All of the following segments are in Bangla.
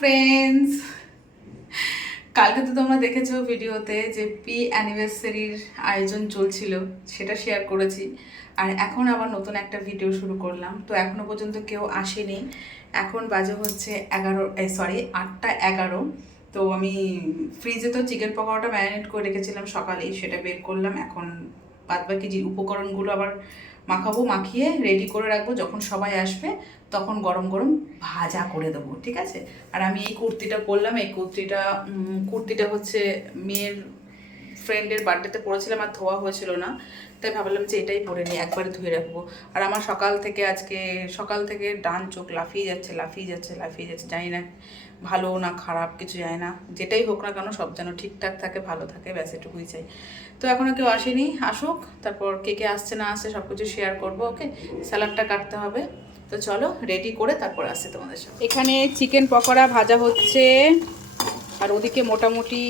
ফ্রেন্ডস কালকে তো তোমরা দেখেছ ভিডিওতে যে পি অ্যানিভার্সারির আয়োজন চলছিল, সেটা শেয়ার করেছি। আর এখন আবার নতুন একটা ভিডিও শুরু করলাম। তো এখনও পর্যন্ত কেউ আসেনি। এখন বাজে হচ্ছে এগারো সরি আটটা এগারো। তো আমি ফ্রিজে তো চিকেন পকোড়াটা ম্যারিনেট করে রেখেছিলাম সকালেই, সেটা বের করলাম। এখন বাদ বাকি যে উপকরণগুলো আবার মাখাবো, মাখিয়ে রেডি করে রাখব, যখন সবাই আসবে তখন গরম গরম ভাজা করে দেবো, ঠিক আছে? আর আমি এই কুর্তিটা পরলাম, এই কুর্তিটা কুর্তিটা হচ্ছে মেয়ের ফ্রেন্ডের বার্থডেতে পরেছিলাম আর ধোয়া হয়েছিল না, তাই ভাবলাম যে এটাই পরে নিই, একবারে ধুয়ে রাখব। আর আমার সকাল থেকে আজকে, সকাল থেকে ডান চোখ লাফিয়ে যাচ্ছে লাফিয়ে যাচ্ছে লাফিয়ে যাচ্ছে, জানি না ভালো না খারাপ কিছু যায় না। যেটাই হোক না কেন সব যেন ঠিকঠাক থাকে, ভালো থাকে, ব্যাস এটুকুই চাই। তো এখনও কেউ আসেনি, আসুক, তারপর কে কে আসছে না আসছে সব কিছু শেয়ার করব ওকে স্যালাডটা কাটতে হবে। তো চলো রেডি করে তারপর আসছে তোমাদের সাথে এখানে চিকেন পকোড়া ভাজা হচ্ছে, আর ওদিকে মোটামুটি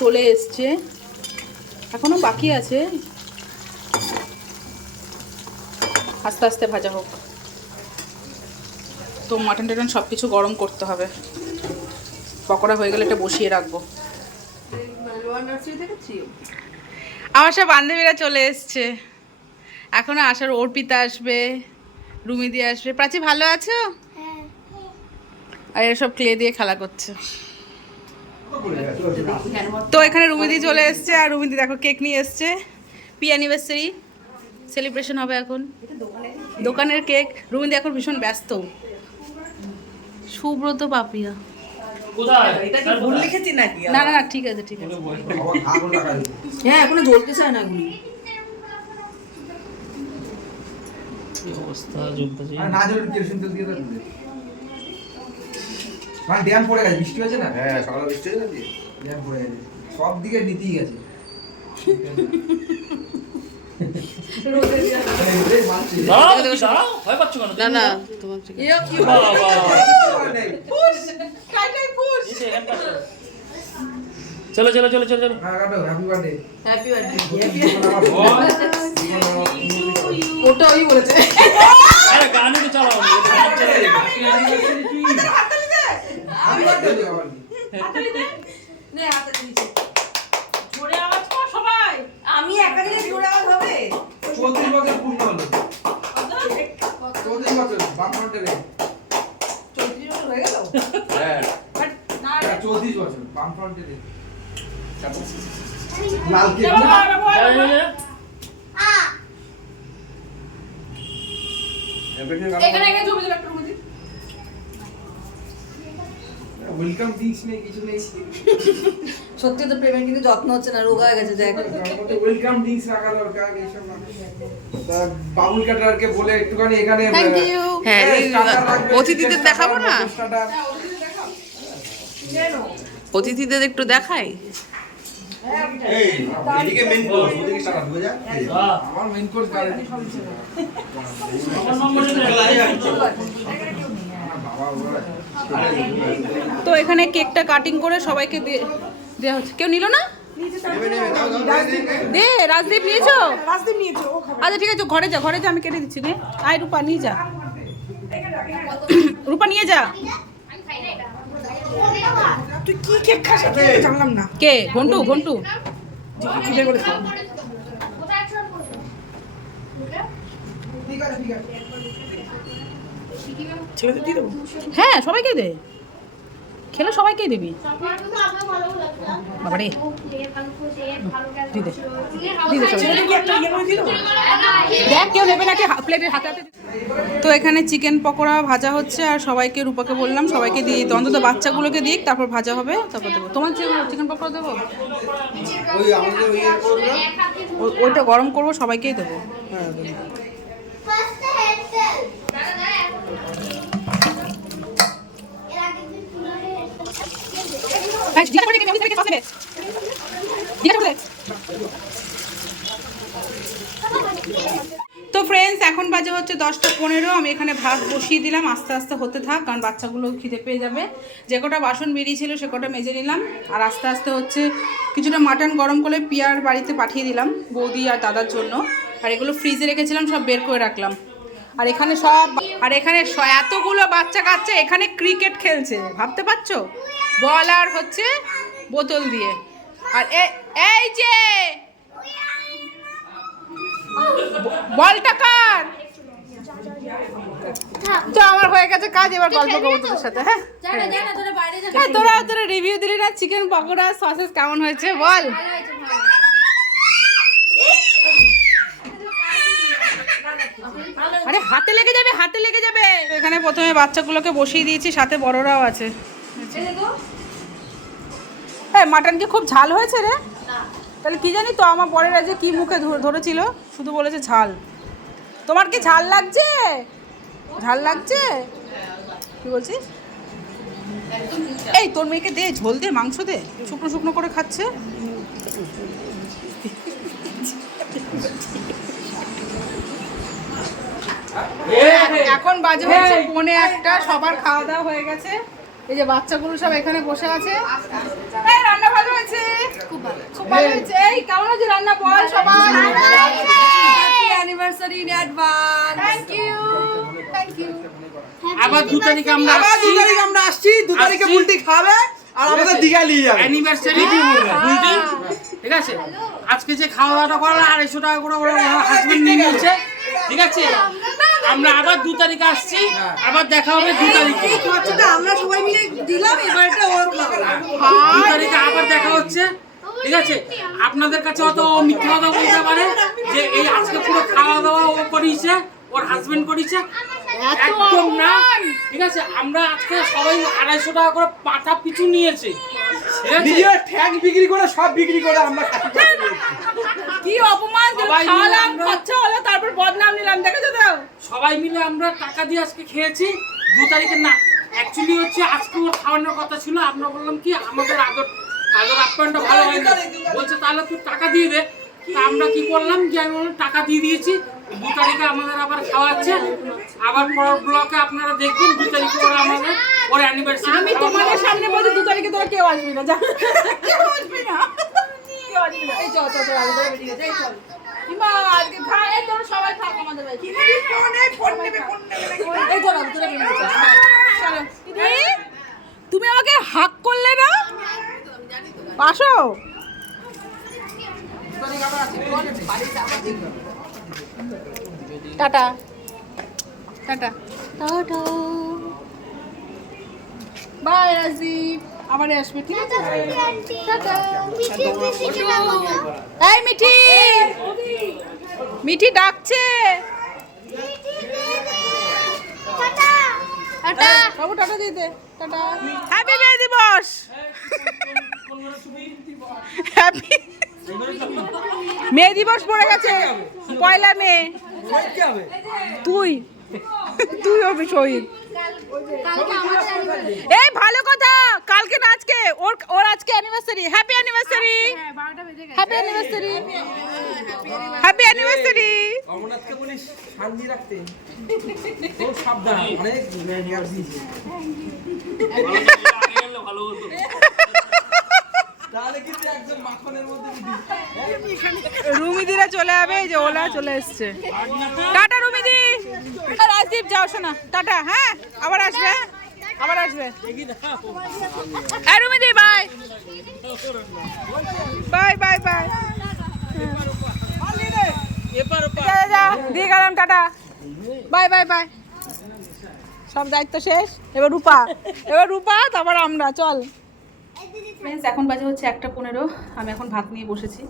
চলে এসছে। এখনও বাকি আছে। আস্তে আস্তে ভাজা হোক। তো মাটন টাটন সব কিছু গরম করতে হবে। পকোড়া হয়ে গেলে এটা বসিয়ে রাখব। আমার সব বান্ধবীরা চলে এসছে। এখনও আসার অর্পিতা আসবে রুমি দিয়ে আসবে। প্রাচী, ভালো আছো? আর সব ক্লে দিয়ে খেলা করছে। তো এখানে রুমিদি চলে এসছে, আর রুমিদি দেখো কেক নিয়ে এসছে। পি অ্যানিভার্সারি সেলিব্রেশন হবে এখন। দোকানের কেক। রুমিদি এখন ভীষণ ব্যস্ত। সুব্রত পাপিয়া এটা কি ভুল লিখেছি নাকি? না না ঠিক আছে ঠিক আছে। হ্যাঁ এখনও জ্বলতে চায় না গুলি অবস্থা জ্বলতেছে না জরুরি কেরোসিন তেল দিয়ে দেবে? মানে ড্যাম পড়ে গেছে বৃষ্টি হয়েছে না? হ্যাঁ সকালে বৃষ্টি ড্যাম পড়ে গেছে। সব দিকে নিতেই গেছে। না না তোমার। চলো চলো চলো চলো চলো। ওটা ওই বলেছে। আরে গান তো চালাও নি। Happy birthday দিও আবার কি? নে হাতে দিয়েছি জোরে আওয়াজ কর সবাই আমি একা দিলে জোরে আওয়াজ হবে 34 বছর পূর্ণ হলো। 34 বছর, বামফ্রন্টে রে। চৌত্রিশ বছর হয়ে গেল হ্যাঁ বাট না রে। হ্যাঁ, 34 বছর, বামফ্রন্টে রে। লাল কেক যাব, না? যাব, যা, যাব। যা, যা। এখানে এখানে ছবি ওয়েলকাম নেই কিছু নেই। সত্যি তো প্রেমের কিন্তু যত্ন হচ্ছে না রোগা হয়ে গেছে দেখ। ওয়েলকাম ড্রিঙ্কস রাখা দরকার এইসব বাবুল কাটারকে বলে একটুখানি এখানে. হ্যাঁ, রাখবে, অতিথিদের দেখাবো না? অতিথিদের একটু দেখাই। মেন হয়ে তো এখানে কেকটা কাটিং করে সবাইকে দিয়ে দেওয়া হচ্ছে। কেউ নিল না। দে রাজদীপ নিয়েছো? রাজদীপ নিয়েছে, ও আচ্ছা ঠিক আছে ঘরে যা ঘরে যা আমি কেটে দিচ্ছি নে। আয় রূপা নিয়ে যা। রূপা নিয়ে যা। তুই কি কেক খাস? এটা জানলাম না। কে? ঘন্টু ঘন্টু। খিদে করেছে ঠিক আছে ঠিক আছে ছেলেদের দিয়ে দেবো। হ্যাঁ সবাইকে দে। খেলে সবাইকেই দিবি। বাবারে। সবাইকে। দেখ কেউ নেবে নাকি প্লেটের হাতে হাতে তো এখানে চিকেন পকোড়া ভাজা হচ্ছে আর সবাইকে রূপাকে বললাম সবাইকে দিয়ে দিতে অন্তত বাচ্চাগুলোকে দিক তারপর ভাজা হবে তারপর দেবো। তোমার চিকেন পকোড়া দেবো? ইয়ে ওইটা গরম করব সবাইকেই দেবো। হ্যাঁ, জিজ্ঞাসা করে দেখি, আমি তোমাকে first নেবে। জিজ্ঞাসা করে দেখ। তো ফ্রেন্ডস এখন বাজে হচ্ছে দশটা পনেরো, আমি এখানে ভাত বসিয়ে দিলাম, আস্তে আস্তে হতে থাক, কারণ বাচ্চাগুলো খিদে পেয়ে যাবে। যে কটা বাসন বেরিয়েছিল সে কটা মেজে নিলাম, আর আস্তে আস্তে হচ্ছে কিছুটা মাটন গরম করে পিয়ার বাড়িতে পাঠিয়ে দিলাম, বৌদি আর দাদার জন্য। আর এগুলো ফ্রিজে রেখেছিলাম, সব বের করে রাখলাম। আর এখানে সব, আর এখানে এতগুলো বাচ্চা কাচ্চা, এখানে ক্রিকেট খেলছে, ভাবতে পারছ? বল আর হচ্ছে বোতল দিয়ে। আর এই যে বলটা কার? তো আমার হয়ে গেছে কাজ এবার গল্প করব তোদের সাথে হ্যাঁ? জানা তোরা তোরা তোরা রিভিউ দিলি না? চিকেন পকোড়া সসেস কেমন হয়েছে বল। আরে হাতে লেগে যাবে হাতে লেগে যাবে। এখানে প্রথমে বাচ্চাগুলোকে বসিয়ে দিয়েছি সাথে বড়রাও আছে। হ্যাঁ মাটন কি খুব ঝাল হয়েছে রে। তাহলে কি জানি তো আমার বরেরা যে কি মুখে ধ- ধরেছিল? শুধু বলেছে ঝাল। তোমার কি ঝাল লাগছে? ঝাল লাগছে? কি বলছিস? এই তোর মেয়েকে দে ঝোল দে মাংস দে শুকনো শুকনো করে খাচ্ছে। এখন বাজে হচ্ছে পৌনে একটা সবার খাওয়া দাওয়া হয়ে গেছে। এই যে বাচ্চাগুলো সব এখানে বসে আছে। এই রান্না ভালো হয়েছে খুব ভালো খুব ভালো হয়েছে এই কেমন হয়েছে রান্না বল সবাই। Happy anniversary in advance thank you thank you আবার দু তারিখে আমরা আবার দু তারিখ আমরা আসছি দু তারিখে বুলটি খাবে আর আমাদের দীঘা নিয়ে যাবে। অ্যানিভার্সারি বুলটি ঠিক আছে। আজকে যে খাওয়া দাওয়াটা করালো আড়াইশো টাকা করে ওরা হাজবেন্ড নিয়ে নিচ্ছে ঠিক আছে? আমরা আবার দু তারিখে আসছি। আবার দেখা হবে দু তারিখে। খরচাটা আমরা সবাই মিলে দিলাম এবারটা ওর দু তারিখে আবার দেখা হচ্ছে। ঠিক আছে? আপনাদের কাছে অত মিথ্যা কথা বলতে পারে যে এই আজকে পুরো খাওয়া দাওয়া ও করিয়েছে ওর হাজবেন্ড করিয়েছে। একদম না। ঠিক আছে? আমরা আজকে সবাই আড়াইশো টাকা করে পাতা পিছু নিয়েছি। নিজের ঠ্যাং বিক্রি করে সব বিক্রি করে আমরা কি অপমান খাওয়ালাম খরচা হলো তারপর বদনাম নিলাম দেখেছ তো? সবাই মিলে আমরা টাকা দিয়ে আজকে খেয়েছি। দু তারিখে না অ্যাকচুয়ালি হচ্ছে আজকে ওর খাওয়ানোর কথা ছিল আমরা বললাম কি আমাদের আগর আগর আপ্যায়নটা ভালো হয়নি। বলছে তাহলে তুই টাকা দিয়ে দে। তা আমরা কি করলাম? যে আমি বললাম টাকা দিয়ে দিয়েছি। দু তারিখে আমাদের আবার খাওয়াচ্ছে আবার পরের ব্লকে আপনারা দেখবেন দু তারিখে ওরা আমাদের ওর অ্যানিভার্সারি আমি তোমাদের সামনে বলছি দু তারিখে তোরা কেউ আসবি না যা। কেউ আসবি না। কেউ আসবি না। এই চল চল চল আলাদা বেরিয়ে গেছে চল। হিমা আজকে থাক তোরা সবাই থাক আমাদের বাড়ি। এই চল তোরা বেরিয়ে গেছে তুমি আমাকে হাক করলে না? আসো। Tata. Tata. Tata. Bye Rajdeep. আবার আসবে ঠিক আছে? এই মিঠি। মিঠি ডাকছে। টাটা। টাটা দিয়ে দে। টাটা। হ্যাপি মে দিবস হ্যাপি মে দিবস পড়ে গেছে। পয়লা মে। তুই। তুই হবি শহীদ। এই ভালো কথা। কালকে না আজকে। ওর ওর আজকে anniversary happy anniversary happy anniversary happy anniversary অমরনাথকে বলিস শান্তি রাখতে। খুব সাবধান। অনেক গ্যাস দিয়েছে তাহলে কিন্তু একদম মাখনের মধ্যে দিবি রুমিদিরা চলে যাবে এই যে ওলা চলে এসছে। টাটা রুমিদি। আর রাজদীপ যাও শোনা। টাটা হ্যাঁ আবার আসবে হ্যাঁ? আবার আসবে। হ্যাঁ রুমিদি বাই বাই বাই বাই যা, যা, যা, দিয়ে গেলাম টাটা। বাই বাই বাই সব দায়িত্ব শেষ। এবার রূপা এবার রূপা তারপর আমরা চল। ফ্রেন্ডস এখন বাজে হচ্ছে একটা পনেরো। আমি এখন ভাত নিয়ে বসেছি।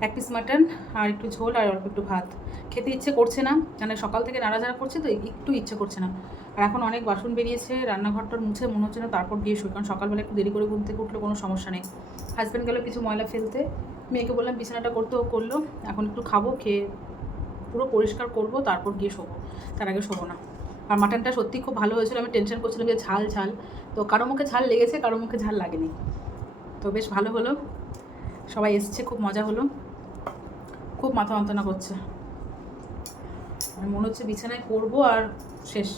এক পিস মাটন আর একটু ঝোল আর অল্প একটু ভাত। খেতে ইচ্ছে করছে না। মানে সকাল থেকে নাড়াচাড়া করছে তো একটু ইচ্ছে করছে না। আর এখন অনেক বাসন বেরিয়েছে, রান্নাঘরটা মুছে মনে হচ্ছে না, তারপর গিয়ে শুই। কারণ সকালবেলা একটু দেরি করে ঘুম থেকে উঠলে কোনো সমস্যা নেই। হাজব্যান্ড গেলো কিছু ময়লা ফেলতে। মেয়েকে বললাম বিছানাটা করতে ও করল। এখন একটু খাব, খেয়ে পুরো পরিষ্কার করব, তারপর গিয়ে শোবো। তার আগে শোবো না। আর মাটনটা সত্যি খুব ভালো হয়েছিল, আমি টেনশন করছিলাম যে ঝাল ঝাল। তো কারও মুখে ঝাল লেগেছে, কারও মুখে ঝাল লাগেনি। তো বেশ ভালো হলো। সবাই এসছে, খুব মজা হলো। খুব মাথা যন্ত্রণা করছে। মনে হচ্ছে বিছানায় পড়ব আর শেষ।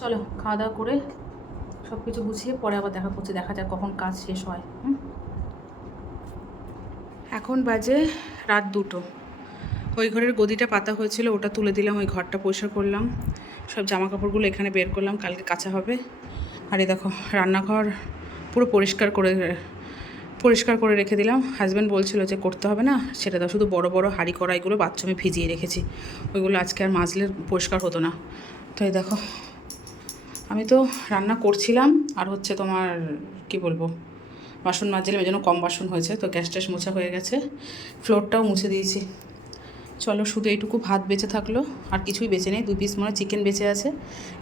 চলো, খাওয়া দাওয়া করে সব কিছু গুছিয়ে পরে আবার দেখা করছে, দেখা যাক কখন কাজ শেষ হয়? এখন বাজে রাত দুটো। ওই ঘরের গদিটা পাতা হয়েছিল, ওটা তুলে দিলাম, ওই ঘরটা পরিষ্কার করলাম। সব জামা কাপড়গুলো এখানে বের করলাম, কালকে কাঁচা হবে। আর এই দেখো, রান্নাঘর পুরো পরিষ্কার করে পরিষ্কার করে রেখে দিলাম। হাজব্যান্ড বলছিল যে করতে হবে না, সেটা দাও, শুধু বড় বড় হাঁড়ি কড়াইগুলো বাথরুমে ভিজিয়ে রেখেছি। ওইগুলো আজকে আর মাজলে পরিষ্কার হতো না। তো এই দেখো, আমি তো রান্না করছিলাম, আর হচ্ছে তোমার, কি বলব, বাসন মাজছিলাম এই জন্য কম বাসন হয়েছে, তো গ্যাস ট্যাস মোছা হয়ে গেছে। ফ্লোরটাও মুছে দিয়েছি। চলো শুধু এইটুকু ভাত বেঁচে থাকল, আর কিছুই বেঁচে নেই দু পিস মনে চিকেন বেঁচে আছে।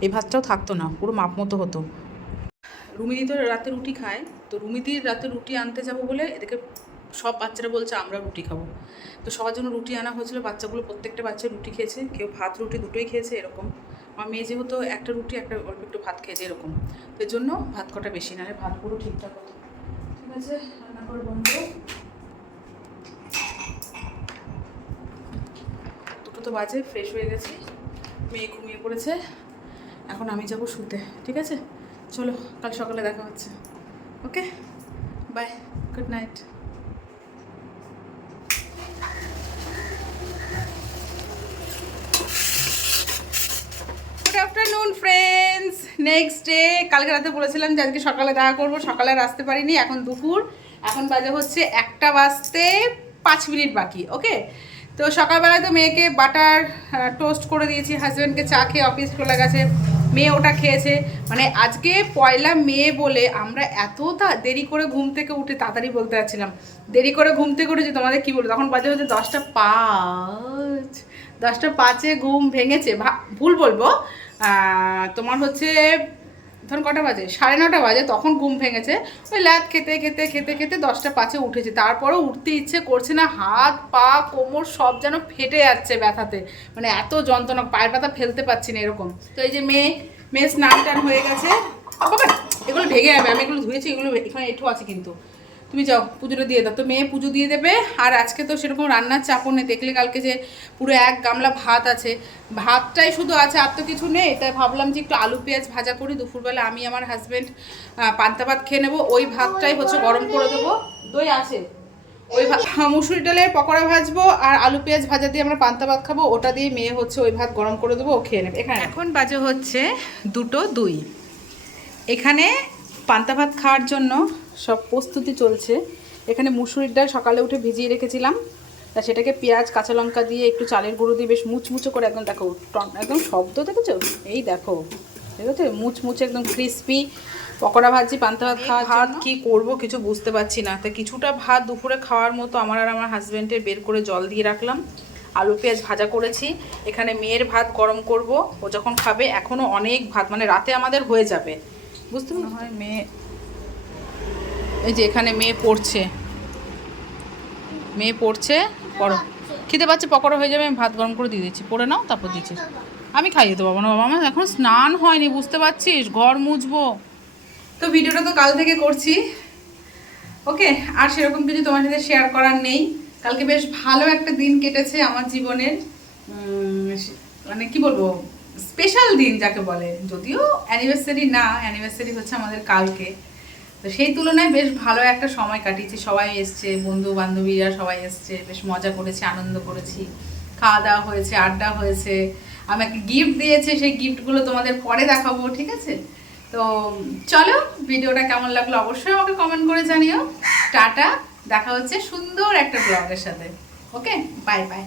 এই ভাতটাও থাকতো না, পুরো মাপ মতো হতো। রুমিদি তো রাতে রুটি খায়, তো রুমিদির রাতে রুটি আনতে যাব বলে এদেরকে সব বাচ্চারা বলছে, আমরা রুটি খাব। তো সবার জন্য রুটি আনা হয়েছিল, বাচ্চাগুলো প্রত্যেকটা বাচ্চা রুটি খেয়েছে, কেউ ভাত রুটি দুটোই খেয়েছে, এরকম। আমার মেয়ে যেহেতু একটা রুটি, একটা অল্প একটু ভাত খেয়েছে, এরকম। তো এর জন্য ভাত কটা বেশি, নাহলে ভাত পুরো ঠিকঠাক হতো। ঠিক আছে রান্নাঘর বন্ধ দুটো তো বাজে ফ্রেশ হয়ে গেছি। মেয়ে ঘুমিয়ে পড়েছে। এখন আমি যাব শুতে, ঠিক আছে? চলো, কাল সকালে দেখা হচ্ছে। Okay? Bye, good night. Good afternoon friends next day কালকে রাতে বলেছিলাম যে আজকে সকালে দেখা করব, সকালে আসতে পারিনি, এখন দুপুর। এখন বাজে হচ্ছে একটা বাজতে পাঁচ মিনিট বাকি, ওকে? তো সকালবেলায় তো মেয়েকে বাটার টোস্ট করে দিয়েছি হাজব্যান্ডকে চা খেয়ে অফিস চলে গেছে, মেয়ে ওটা খেয়েছে। মানে আজকে পয়লা মেয়ে বলে আমরা এত দেরি করে ঘুম থেকে উঠে তাড়াতাড়ি বলতে যাচ্ছিলাম। দেরি করে ঘুম থেকে উঠেছি, তোমাদের কি বলব? তখন বাজে হচ্ছে দশটা পাঁচ। দশটা পাঁচে ঘুম ভেঙেছে। ভুল বলব। তোমার হচ্ছে ধরুন কটা বাজে? সাড়ে নটা বাজে, তখন ঘুম ভেঙেছে। ওই ল্যাদ খেতে খেতে খেতে খেতে দশটা পাঁচে উঠেছে। তারপরেও উঠতে ইচ্ছে করছে না, হাত, পা, কোমর সব যেন ফেটে যাচ্ছে ব্যথাতে। মানে এত যন্ত্রণা, পায়ের পাতা ফেলতে পারছি না এরকম। তো এই যে মেয়ে মেয়ে স্নান টান হয়ে গেছে। এগুলো ভেঙে যাবে, আমি এগুলো ধুয়েছি, এগুলো এখানে এঁঠো আছে কিন্তু। তুমি যাও, পুজোটা দিয়ে দাও। তো মেয়ে পুজো দিয়ে দেবে, আর আজকে তো সেরকম রান্নার চাপও নেই। দেখলে কালকে যে পুরো এক গামলা ভাত আছে। ভাতটাই শুধু আছে, আর তো কিছু নেই। তাই ভাবলাম যে একটু আলু পেঁয়াজ ভাজা করি। দুপুরবেলা আমি, আমার হাজব্যান্ড পান্তা ভাত খেয়ে নেব। ওই ভাতটাই হচ্ছে গরম করে দেবো। দই আছে। ওই ভা- মুসুরি ডালের পকোড়া ভাজবো, আর আলু পেঁয়াজ ভাজা দিয়ে আমরা পান্তা ভাত খাব। ওটা দিয়ে মেয়ে হচ্ছে ওই ভাত গরম করে দেবো, ও খেয়ে নেবে। এখানে এখন বাজে হচ্ছে দুটো দুই। এখানে পান্তা ভাত খাওয়ার জন্য সব প্রস্তুতি চলছে। এখানে মুসুরির ডাল সকালে উঠে ভিজিয়ে রেখেছিলাম। তা সেটাকে পেঁয়াজ কাঁচা লঙ্কা দিয়ে একটু চালের গুঁড়ো দিয়ে বেশ মুচমুচো করে একদম দেখো টন- একদম শব্দ দেখেছ? এই দেখো ঠিক দেখেছ? মুচমুচে একদম ক্রিস্পি পকোড়া ভাজি পান্তা ভাত খাওয়া ভাত কী করব কিছু বুঝতে পারছি না। তা কিছুটা ভাত দুপুরে খাওয়ার মতো আমার আর আমার হাজব্যান্ডের বের করে জল দিয়ে রাখলাম। আলু পেঁয়াজ ভাজা করেছি। এখানে মেয়ের ভাত গরম করব। ও যখন খাবে এখনও অনেক ভাত মানে রাতে আমাদের হয়ে যাবে। বুঝতে হয় মেয়ে এই যে এখানে মেয়ে পড়ছে। মেয়ে পড়ছে, পড়ো। খেতে পাচ্ছে, পকোড়া হয়ে যাবে, আমি ভাত গরম করে দিয়ে দিচ্ছি। পড়ে নাও, তারপর দিচ্ছি। আমি খাইয়ে দেবো না বাবা আমার এখন স্নান হয়নি, বুঝতে পারছিস? ঘর মুছবো। তো ভিডিওটা তো কাল থেকে করছি। ওকে, আর সেরকম কিছু তোমার সাথে শেয়ার করার নেই। কালকে বেশ ভালো একটা দিন কেটেছে আমার জীবনের। মানে কি বলব? স্পেশাল দিন যাকে বলে। যদিও অ্যানিভার্সারি না অ্যানিভার্সারি হচ্ছে আমাদের কালকে। তো সেই তুলনায় বেশ ভালো একটা সময় কাটিয়েছি। সবাই এসছে বন্ধু বান্ধবীরা সবাই এসছে, বেশ মজা করেছি, আনন্দ করেছি। খাওয়া দাওয়া হয়েছে, আড্ডা হয়েছে। আমাকে গিফট দিয়েছে, সেই গিফটগুলো তোমাদের পরে দেখাবো, ঠিক আছে? তো চলো, ভিডিওটা কেমন লাগল অবশ্যই আমাকে কমেন্ট করে জানিও। টাটা, দেখা হচ্ছে সুন্দর একটা ব্লগের সাথে। Okay bye bye